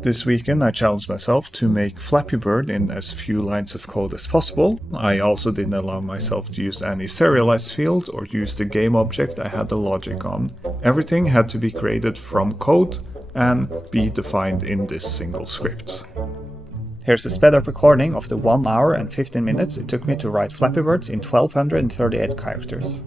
This weekend I challenged myself to make Flappy Bird in as few lines of code as possible. I also didn't allow myself to use any serialized field or use the GameObject I had the logic on. Everything had to be created from code and be defined in this single script. Here's a sped up recording of the 1 hour and 15 minutes it took me to write Flappy Birds in 1238 characters.